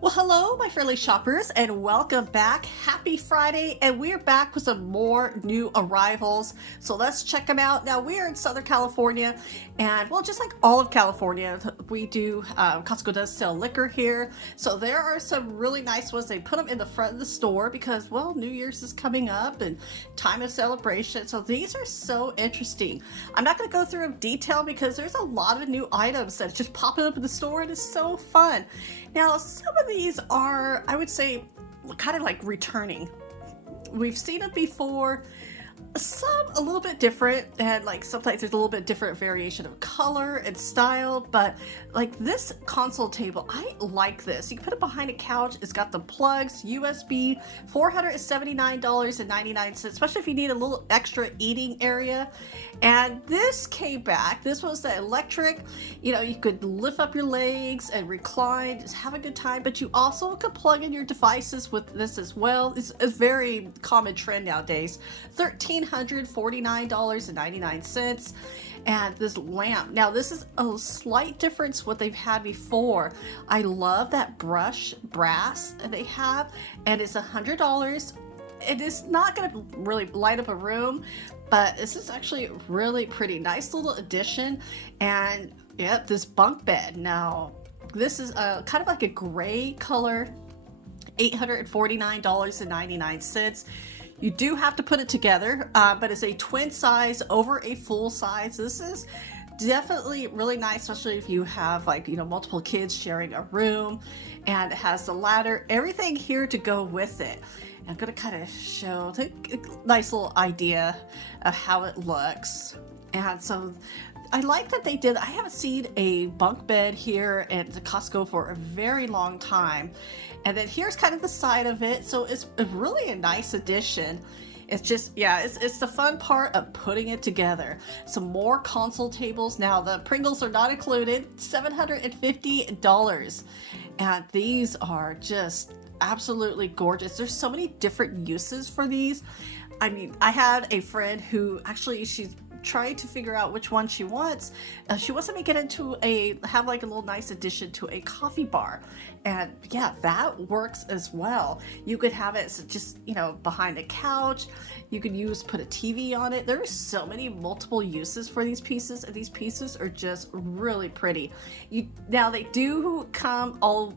Well, hello, my friendly shoppers, and welcome back. Happy Friday, and we're back with some more new arrivals. So let's check them out. Now, we're in Southern California, and well, just like all of California, we do, Costco does sell liquor here. So there are some really nice ones. They put them in the front of the store because, well, New Year's is coming up and time of celebration. So these are so interesting. I'm not going to go through in detail because there's a lot of new items that's just popping up in the store, and it's so fun. Now, some of these are, I would say, kind of like returning. We've seen them before, some a little bit different, and like sometimes there's a little bit different variation of color and style, but like this console table, I like this. You can put it behind a couch. It's got the plugs, USB, $479.99, especially if you need a little extra eating area. And this came back. This was the electric, you could lift up your legs and recline, just have a good time, but you also could plug in your devices with this as well. It's a very common trend nowadays. $1,349.99. And this lamp, now this is a slight difference what they've had before. I love that brush brass that they have, and it's $100. It is not going to really light up a room, but this is actually really pretty. Nice little addition. And yeah, this bunk bed. Now, this is kind of like a gray color, $849.99. You do have to put it together, but it's a twin size over a full size. This is definitely really nice, especially if you have multiple kids sharing a room, and it has the ladder, everything here to go with it. I'm going to kind of show a nice little idea of how it looks. And so I like that they did. I haven't seen a bunk bed here at the Costco for a very long time. And then here's kind of the side of it. So it's really a nice addition. It's just, yeah, it's the fun part of putting it together. Some more console tables. Now, the Pringles are not included, $750. And these are just absolutely gorgeous. There's so many different uses for these. I mean, I had a friend who actually, she's trying to figure out which one she wants. She wants to make it into have like a little nice addition to a coffee bar. And yeah, that works as well. You could have it just, behind the couch. You could put a TV on it. There are so many multiple uses for these pieces, and these pieces are just really pretty. Now they do come all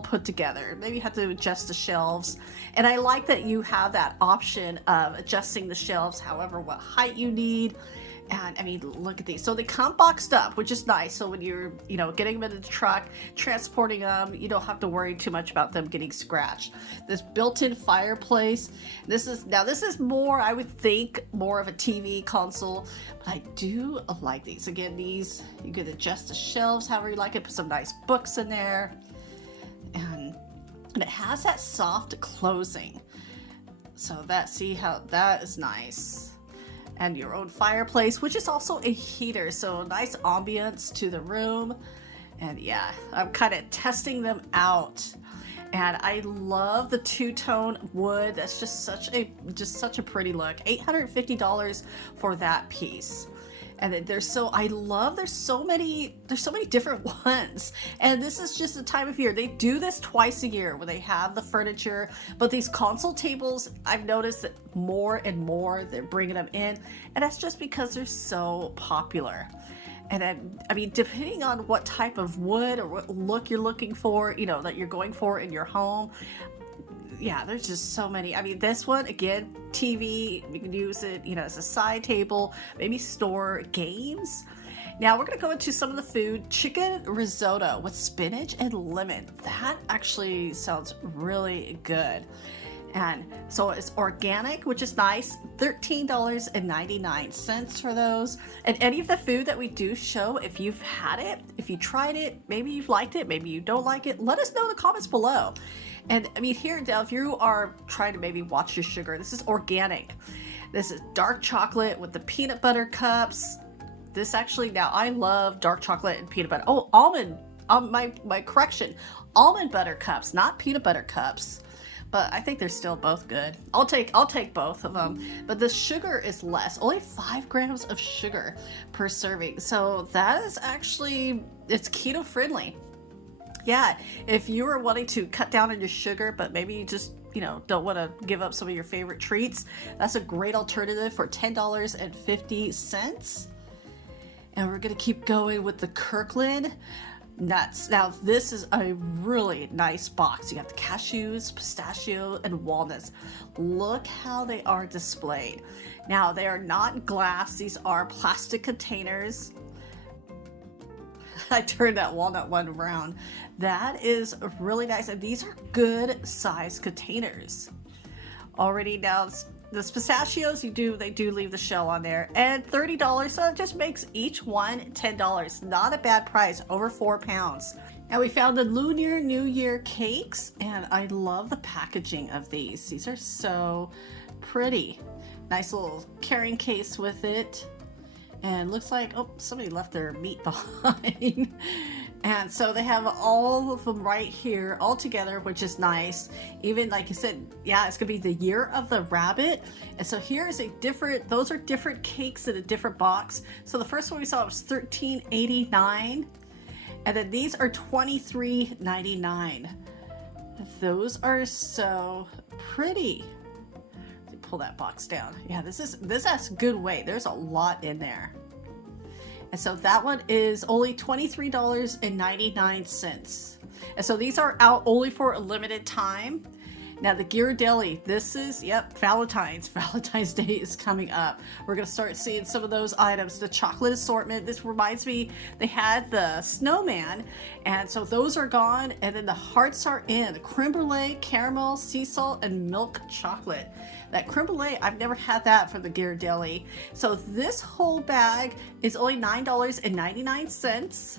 put together. Maybe you have to adjust the shelves. And I like that you have that option of adjusting the shelves however what height you need. And I mean, look at these. So they come boxed up, which is nice. So when you're, getting them in the truck, transporting them, you don't have to worry too much about them getting scratched. This built-in fireplace. This is more, I would think, more of a TV console. But I do like these. Again, these, you can adjust the shelves however you like it. Put some nice books in there. And it has that soft closing. So see how that is nice. And your own fireplace, which is also a heater, so nice ambience to the room. And yeah, I'm kind of testing them out, and I love the two-tone wood. That's just such a pretty look. $850 for that piece. And then there's so many different ones. And this is just the time of year. They do this twice a year where they have the furniture, but these console tables, I've noticed that more and more they're bringing them in, and that's just because they're so popular. And I mean, depending on what type of wood or what look you're looking for, that you're going for in your home, yeah, there's just so many. I mean, this one, again, TV, you can use it, as a side table, maybe store games. Now we're going to go into some of the food. Chicken risotto with spinach and lemon. That actually sounds really good. And so it's organic, which is nice. $13.99 for those. And any of the food that we do show, if you've had it, if you tried it, maybe you've liked it, maybe you don't like it, let us know in the comments below. And I mean, here now, if you are trying to maybe watch your sugar, this is organic. This is dark chocolate with the peanut butter cups. This actually, now I love dark chocolate and peanut butter. Oh, almond, my correction, almond butter cups, not peanut butter cups. But I think they're still both good. I'll take both of them. But the sugar is less, only 5 grams of sugar per serving. So that is actually, it's keto friendly. Yeah, if you are wanting to cut down on your sugar, but maybe you just, don't want to give up some of your favorite treats, that's a great alternative for $10.50. And we're going to keep going with the Kirkland nuts. Now, this is a really nice box. You have the cashews, pistachio, and walnuts. Look how they are displayed. Now, they are not glass. These are plastic containers. I turned that walnut one around. That is really nice. And these are good size containers. Already now, the pistachios, they do leave the shell on there, and $30, so it just makes each one $10. Not a bad price, over 4 pounds. Now we found the Lunar New Year cakes, and I love the packaging of these. These are so pretty. Nice little carrying case with it. And looks like, oh, somebody left their meat behind. And so they have all of them right here all together, which is nice. Even like I said, yeah, it's gonna be the year of the rabbit. And so here is those are different cakes in a different box. So the first one we saw was $13.89. And then these are $23.99. Those are so pretty. Let me pull that box down. Yeah, this has good weight. There's a lot in there. And so that one is only $23.99. And so these are out only for a limited time. Now the Ghirardelli, this is, Valentine's Day is coming up. We're going to start seeing some of those items. The chocolate assortment, this reminds me, they had the snowman, and so those are gone. And then the hearts are in, the creme brulee, caramel, sea salt, and milk chocolate. That creme brulee, I've never had that from the Ghirardelli. So this whole bag is only $9.99.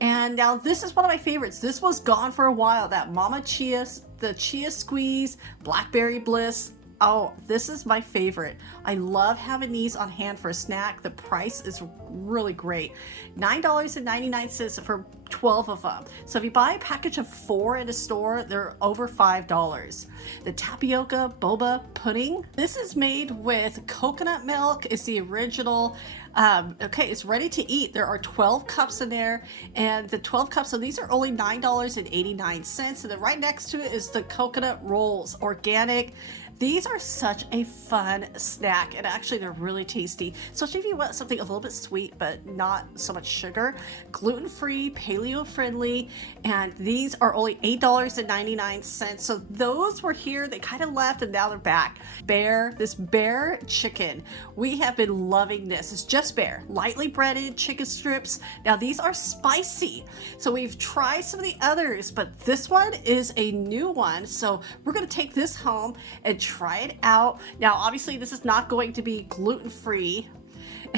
And now this is one of my favorites. This was gone for a while. That Mama Chia, the Chia Squeeze, Blackberry Bliss. Oh, this is my favorite. I love having these on hand for a snack. The price is really great. $9.99 for 12 of them. So if you buy a package of 4 in a store, they're over $5. The tapioca boba pudding. This is made with coconut milk. It's the original. Okay, it's ready to eat. There are 12 cups in there, and the 12 cups, so these are only $9.89. And then right next to it is the coconut rolls, organic. These are such a fun snack, and actually they're really tasty, especially if you want something a little bit sweet but not so much sugar. Gluten-free, paleo-friendly, and these are only $8.99. So those were here, they kind of left, and now they're back. This bear chicken, we have been loving this. It's just bear, lightly breaded chicken strips. Now these are spicy, so we've tried some of the others, but this one is a new one, so we're going to take this home and try it out. Now obviously this is not going to be gluten-free,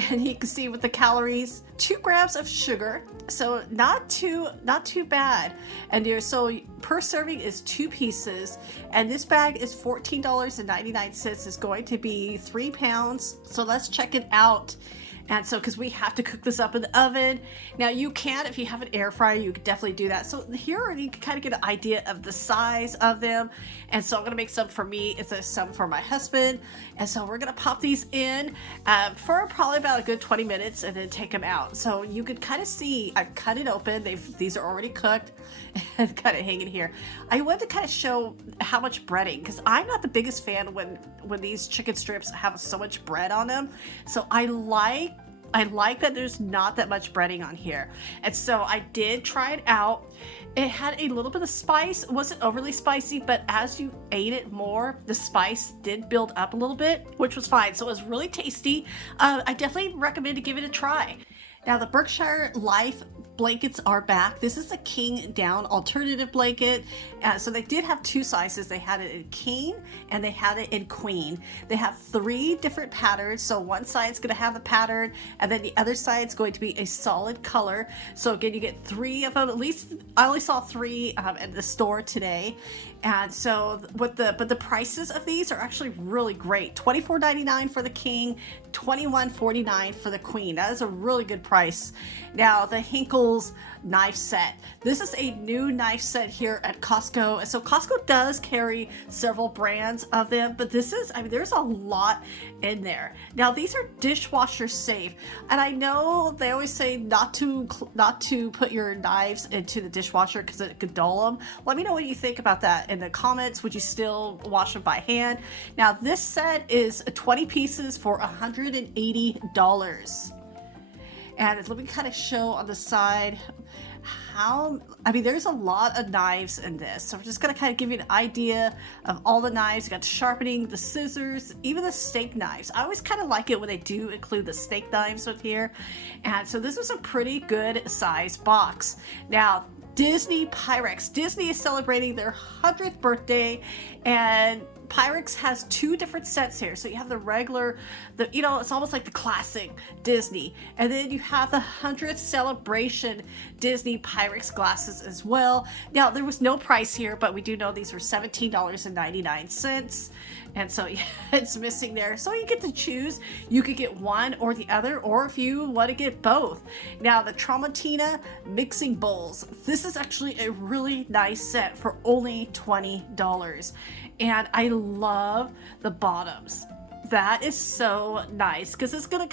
and you can see with the calories, 2 grams of sugar, so not too bad. And so per serving is 2 pieces, and this bag is $14.99. It's going to be 3 pounds. So let's check it out. And so, because we have to cook this up in the oven. Now you can, if you have an air fryer, you could definitely do that. So here you can kind of get an idea of the size of them. And so I'm going to make some for me. It's some for my husband. And so we're going to pop these in for probably about a good 20 minutes and then take them out. So you could kind of see, I've cut it open. These are already cooked and kind of hanging here. I wanted to kind of show how much breading, because I'm not the biggest fan when these chicken strips have so much bread on them. So I like that there's not that much breading on here. And so I did try it out. It had a little bit of spice. It wasn't overly spicy, but as you ate it more, the spice did build up a little bit, which was fine. So it was really tasty. I definitely recommend to give it a try. Now the Berkshire Life blankets are back. This is a king down alternative blanket. So they did have 2 sizes. They had it in king and they had it in queen. They have 3 different patterns. So one side's going to have the pattern, and then the other side's going to be a solid color. So again, you get 3 of them. At least I only saw 3 at the store today. And so but the prices of these are actually really great. $24.99 for the king, $21.49 for the queen. That is a really good price. Now the Hinkle Staples knife set. This is a new knife set here at Costco. And so Costco does carry several brands of them, but this is, I mean, there's a lot in there. Now these are dishwasher safe. And I know they always say not to put your knives into the dishwasher because it could dull them. Let me know what you think about that in the comments. Would you still wash them by hand? Now this set is 20 pieces for $180. And let me kind of show on the side how, I mean, there's a lot of knives in this. So I'm just going to kind of give you an idea of all the knives. You got the sharpening, the scissors, even the steak knives. I always kind of like it when they do include the steak knives with here. And so this is a pretty good size box. Now, Disney Pyrex. Disney is celebrating their 100th birthday, and Pyrex has two different sets here. So you have the regular, it's almost like the classic Disney. And then you have the 100th celebration Disney Pyrex glasses as well. Now, there was no price here, but we do know these were $17.99. And so yeah, it's missing there. So you get to choose. You could get one or the other, or if you want to get both. Now, the Tramontina mixing bowls. This is actually a really nice set for only $20. And I love the bottoms. That is so nice because it's gonna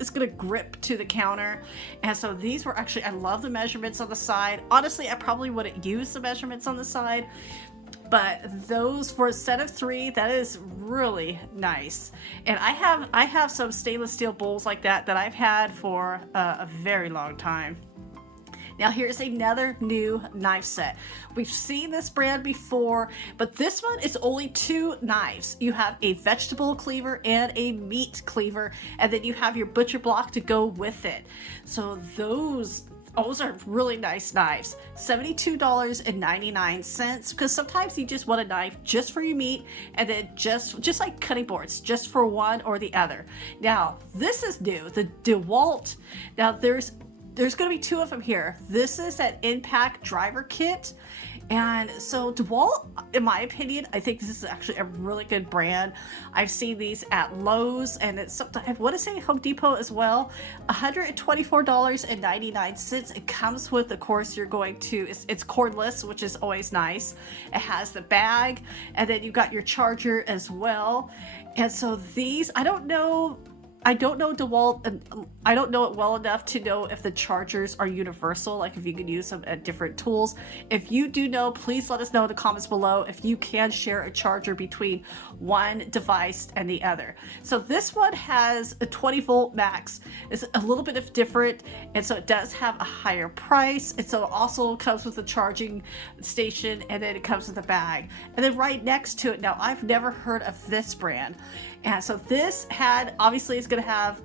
it's gonna grip to the counter. And so these were actually, I love the measurements on the side. Honestly, I probably wouldn't use the measurements on the side, but those for a set of 3, that is really nice. And I have some stainless steel bowls like that I've had for a very long time. Now here's another new knife set. We've seen this brand before, but this one is only 2 knives. You have a vegetable cleaver and a meat cleaver, and then you have your butcher block to go with it. So those are really nice knives. $72.99, because sometimes you just want a knife just for your meat, and then just like cutting boards, just for one or the other. Now this is new, the DeWalt. Now there's going to be 2 of them here. This is an impact driver kit. And so DeWalt, in my opinion, I think this is actually a really good brand. I've seen these at Lowe's, and it's something, I want to say Home Depot as well. $124.99. It comes with, of course, you're going to, it's cordless, which is always nice. It has the bag, and then you've got your charger as well. And so these, I don't know DeWalt, and I don't know it well enough to know if the chargers are universal, like if you can use them at different tools. If you do know, please let us know in the comments below if you can share a charger between one device and the other. So this one has a 20-volt max. It's a little bit different, and so it does have a higher price. And so it also comes with a charging station, and then it comes with a bag. And then right next to it, now I've never heard of this brand. And so this obviously is going to have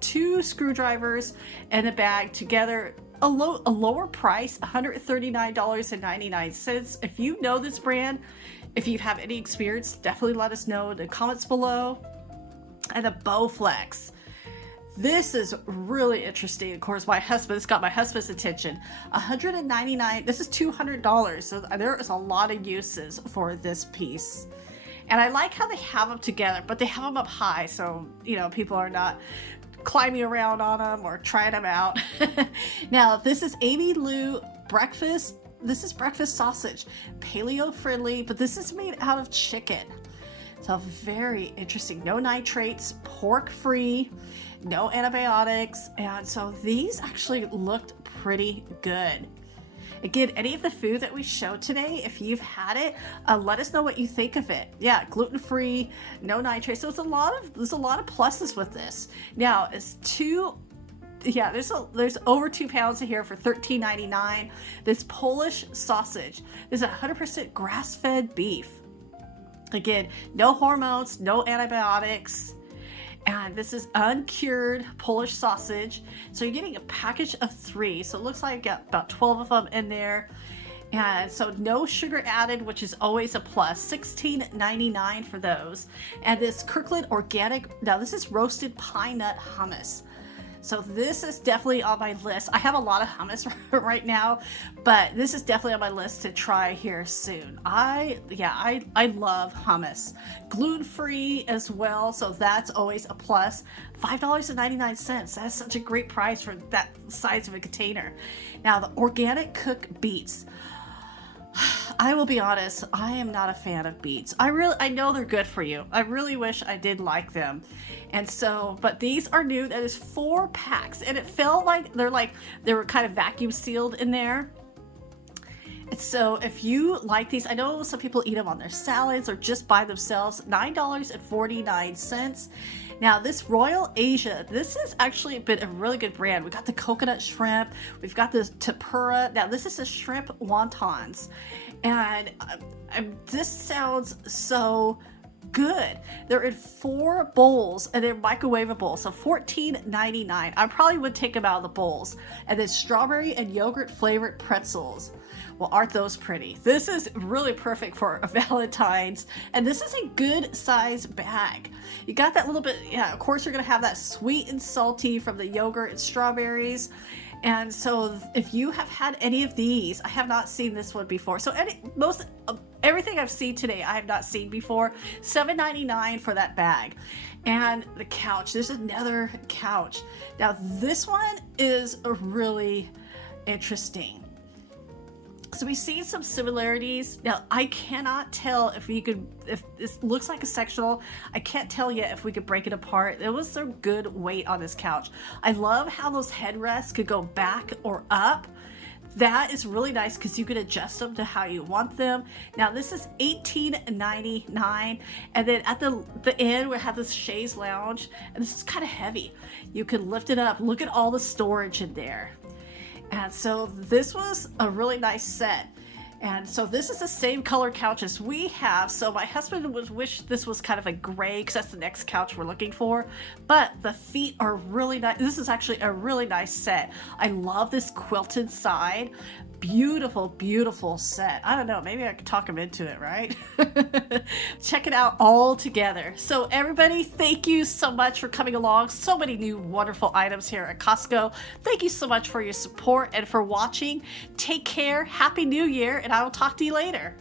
2 screwdrivers and a bag together, a lower price, $139.99. If you know this brand, if you have any experience, definitely let us know in the comments below. And the Bowflex. This is really interesting. Of course, it's got my husband's attention. $199, this is $200. So there is a lot of uses for this piece. And I like how they have them together, but they have them up high, so, people are not climbing around on them or trying them out. Now, this is Amy Lou breakfast. This is breakfast sausage. Paleo friendly, but this is made out of chicken. So very interesting. No nitrates, pork free, no antibiotics. And so these actually looked pretty good. Again, any of the food that we showed today, if you've had it, let us know what you think of it. Yeah, gluten-free, no nitrates. So there's a lot of pluses with this. Now, there's over 2 pounds in here for $13.99. This Polish sausage is 100% grass-fed beef. Again, no hormones, no antibiotics. And this is uncured Polish sausage. So you're getting a package of 3. So it looks like I got about 12 of them in there. And so no sugar added, which is always a plus. $16.99 for those. And this Kirkland organic, now this is roasted pine nut hummus. So this is definitely on my list. I have a lot of hummus right now, but this is definitely on my list to try here soon. I love hummus. Gluten-free as well, so that's always a plus. $5.99. That's such a great price for that size of a container. Now the organic cooked beets. I will be honest, I am not a fan of beets. I know they're good for you. I really wish I did like them. And so, but these are new. That is 4 packs, and it felt like they were kind of vacuum sealed in there. And so if you like these, I know some people eat them on their salads or just by themselves. $9.49. Now this Royal Asia, this has actually been a really good brand. We got the coconut shrimp, we've got the tempura. Now this is the shrimp wontons, and this sounds so good. They're in 4 bowls and they're microwavable, so $14.99. I probably would take them out of the bowls. And then strawberry and yogurt flavored pretzels. Well, aren't those pretty? This is really perfect for Valentine's, and this is a good size bag. You got that little bit, yeah, of course you're gonna have that sweet and salty from the yogurt and strawberries. And so if you have had any of these, I have not seen this one before. So everything I've seen today, I have not seen before. $7.99 for that bag. And the couch, there's another couch. Now this one is really interesting. So we've seen some similarities. Now I cannot tell if this looks like a sectional. I can't tell yet if we could break it apart. There was some good weight on this couch. I love how those headrests could go back or up. That is really nice because you can adjust them to how you want them. Now this is $18.99, and then at the end we have this chaise lounge, and this is kind of heavy. You can lift it up. Look at all the storage in there. And so this was a really nice set. And so this is the same color couch as we have. So my husband would wish this was kind of a gray because that's the next couch we're looking for. But the feet are really nice. This is actually a really nice set. I love this quilted side. Beautiful, beautiful set. I don't know, maybe I could talk him into it, right? Check it out all together. So everybody, thank you so much for coming along. So many new wonderful items here at Costco. Thank you so much for your support and for watching. Take care. Happy New Year, and I will talk to you later.